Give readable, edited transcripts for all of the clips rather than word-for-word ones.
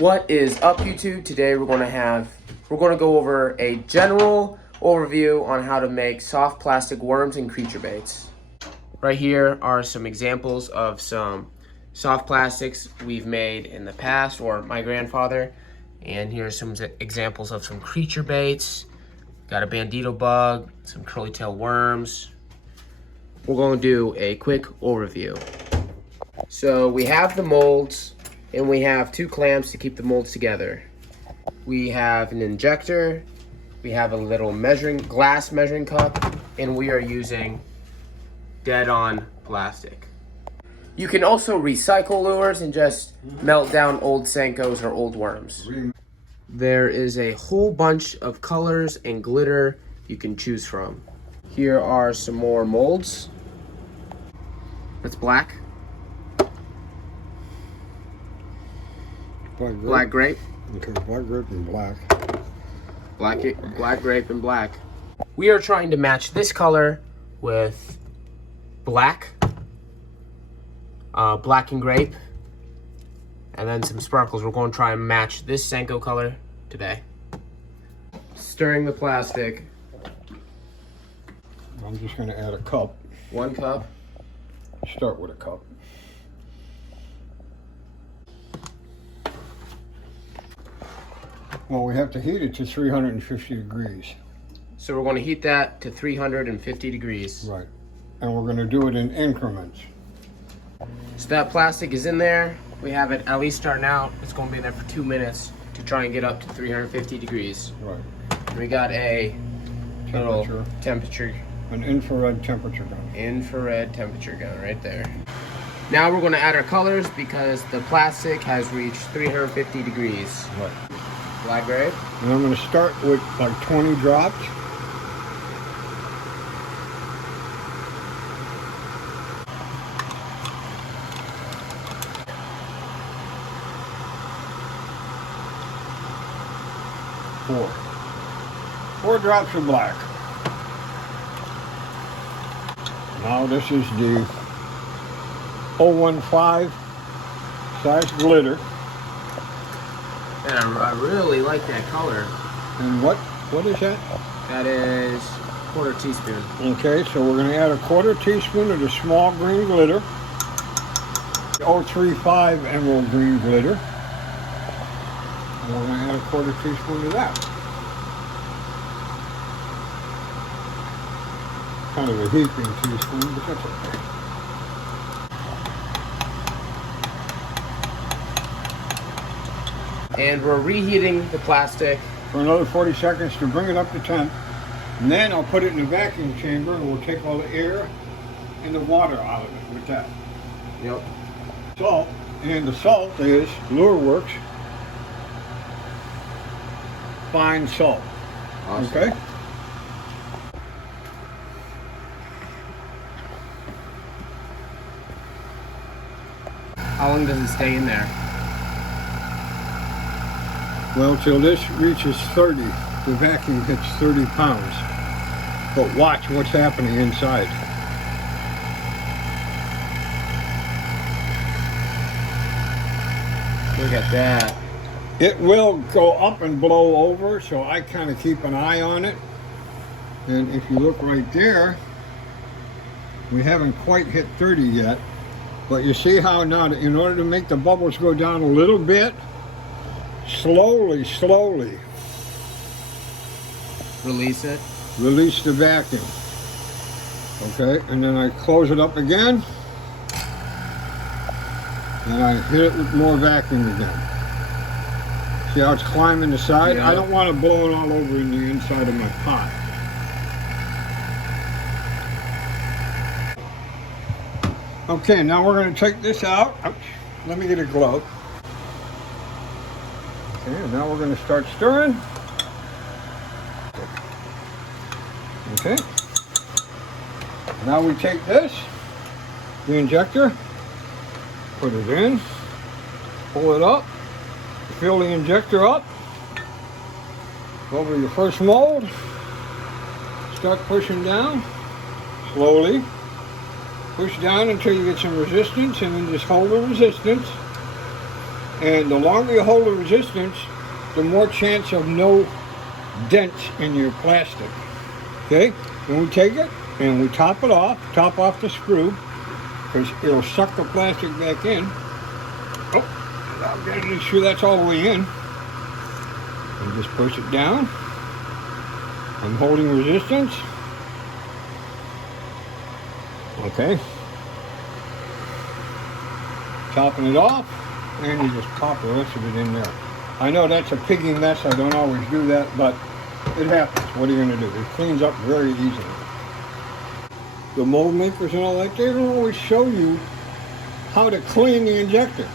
What is up, YouTube? Today we're going to go over a general overview on how to make soft plastic worms and creature baits. Right here are some examples of some soft plastics we've made in the past, or my grandfather. And here's some examples of some creature baits. Got a bandito bug, some curly tail worms. We're going to do a quick overview. So we have the molds, and we have two clamps to keep the molds together. We have an injector, we have a little glass measuring cup, and we are using dead-on plastic. You can also recycle lures and just melt down old Senkos or old worms. There is a whole bunch of colors and glitter you can choose from. Here are some more molds. That's black. Black grape. Okay, black grape and black. Black grape and black. We are trying to match this color with black, black and grape, and then some sparkles. We're going to try and match this Senko color today. Stirring the plastic. I'm just going to add a cup. 1 cup. Start with a cup. Well, we have to heat it to 350 degrees. So we're going to heat that to 350 degrees. Right. And we're going to do it in increments. So that plastic is in there. We have it at least starting out. It's going to be in there for 2 minutes to try and get up to 350 degrees. Right. And we got a little temperature. An infrared temperature gun. Infrared temperature gun right there. Now we're going to add our colors because the plastic has reached 350 degrees. Right. Black grape. And I'm going to start with like 20 drops. Four drops of black. Now this is the 015 size glitter. And I really like that color. And what is that? That is 1/4 teaspoon. Okay, so we're going to add a 1/4 teaspoon of the small green glitter. 035 emerald green glitter. And we're going to add a 1/4 teaspoon of that. Kind of a heaping teaspoon, but that's okay. And we're reheating the plastic For another 40 seconds to bring it up to temp. And then I'll put it in a vacuum chamber and we'll take all the air and the water out of it with that. Yep. Salt, and the salt is LureWorks fine salt. Awesome. Okay? How long does it stay in there? Well, till this reaches 30, the vacuum hits 30 pounds. But watch what's happening inside. Look at that. It will go up and blow over, so I kind of keep an eye on it. And if you look right there, we haven't quite hit 30 yet. But you see how now, in order to make the bubbles go down a little bit, slowly Release it. release the vacuum. Okay, and then I close it up again. And I hit it with more vacuum again. See how it's climbing the side? Yeah. I don't want it blowing all over in the inside of my pot. Okay, now we're going to take this out. Ouch. Let me get a glove. Okay, and now we're going to start stirring. Okay. Now we take this, the injector, put it in, pull it up, fill the injector up, over your first mold, start pushing down, slowly. Push down until you get some resistance, and then just hold the resistance. And the longer you hold the resistance, the more chance of no dents in your plastic. Okay? Then we take it and we top off the screw, because it'll suck the plastic back in. Oh, I'm getting sure that's all the way in. And just push it down. I'm holding resistance. Okay. Topping it off, and you just pop the rest of it in there. I know that's a piggy mess. I don't always do that, but it happens. What are you going to do? It cleans up very easily. The mold makers and all that, they don't always show you how to clean the injector.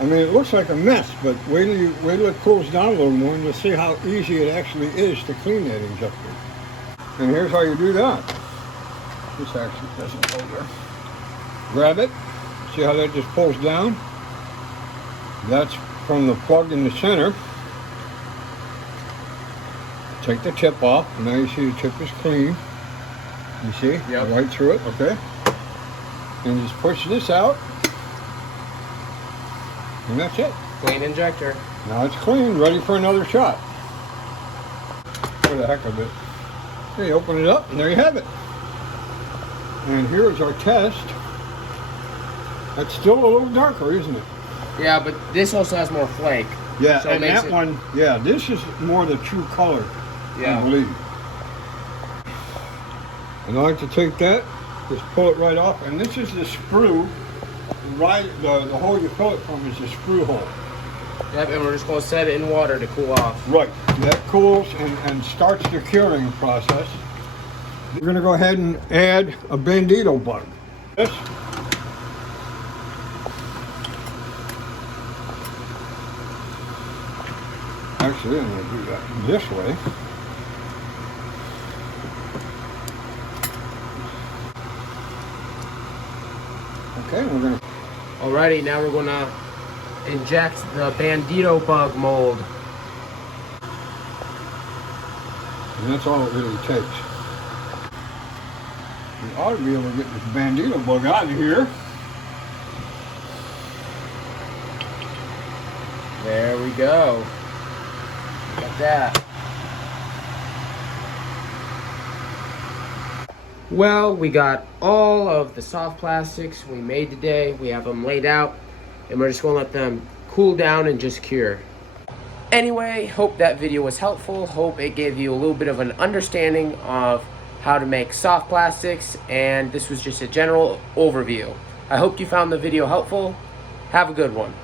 I mean, it looks like a mess, but wait till it cools down a little more and you'll see how easy it actually is to clean that injector. And here's how you do that. This actually doesn't go there. Grab it. See how that just pulls down? That's from the plug in the center. Take the tip off. Now you see the tip is clean. You see? Yep. Right through it. Okay. And just push this out. And that's it. Clean injector. Now it's clean, ready for another shot. For the heck of it. Okay, open it up, and there you have it. And here's our test. That's still a little darker, isn't it? Yeah, but this also has more flake. Yeah, so and that one, yeah, this is more the true color, yeah. I believe. And I like to take that, just pull it right off, and this is the sprue. Right, the hole you fill it from is the sprue hole. Yep, and we're just going to set it in water to cool off. Right, that cools and starts the curing process. We're going to go ahead and add a bandito bug. This. Actually, I'm going to do that this way. Okay, we're going to... Alrighty, now we're going to inject the bandito bug mold. And that's all it really takes. We ought to be able to get this bandito bug out of here. There we go. Look at that. Well, we got all of the soft plastics we made today. We have them laid out, and we're just going to let them cool down and just cure. Anyway, hope that video was helpful. Hope it gave you a little bit of an understanding of how to make soft plastics, and this was just a general overview. I hope you found the video helpful. Have a good one.